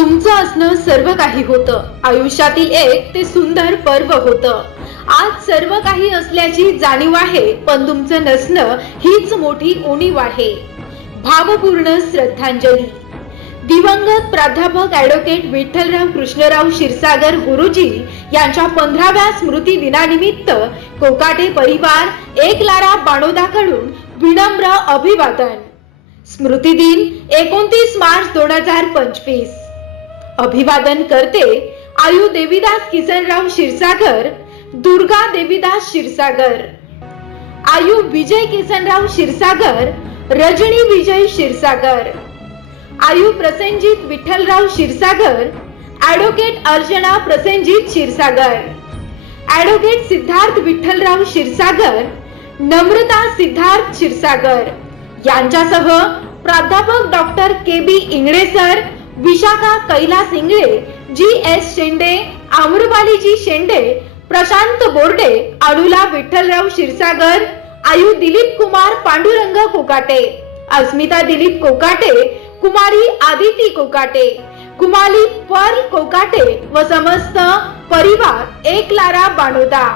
तुमचं असणं सर्व काही होतं. आयुष्यातील एक ते सुंदर पर्व होतं. आज सर्व काही असल्याची जाणीव आहे पण तुमचं नसणं हीच मोठी उणीव आहे. भावपूर्ण श्रद्धांजली. दिवंगत प्राध्यापक ऍडव्होकेट विठ्ठलराव कृष्णराव क्षीरसागर गुरुजी यांच्या पंधराव्या स्मृती दिनानिमित्त कोकाटे परिवार एक लारा बाणोदाकडून विनम्र अभिवादन. स्मृती दिन एकोणतीस मार्च दोन हजार पंचवीस. अभिवादन करते आयु देवीदास किसनराव क्षीरसागर दुर्गा देवीदास क्षीरसागर. आयु विजय किसनराव क्षीरसागर रजनी विजय क्षीरसागर. आयु प्रसेनजित विठ्ठलराव क्षीरसागर ॲडव्होकेट अर्चना प्रसेनजित क्षीरसागर. ॲडव्होकेट सिद्धार्थ विठ्ठलराव क्षीरसागर नम्रता सिद्धार्थ क्षीरसागर. यांच्यासह प्राध्यापक doctor K B Ingale sir Vishakha Kailas Ingale G S Shende आम्रपालीजी Shende Prashant Borde Anula Vitthalrao Kshirsagar आयु दिलीप कुमार पांडुरंग कोकाटे अस्मिता दिलीप कोकाटे कुमारी आदिती कोकाटे कुमारी पर्ल कोकाटे व समस्त परिवार एक लारा बाणोदा.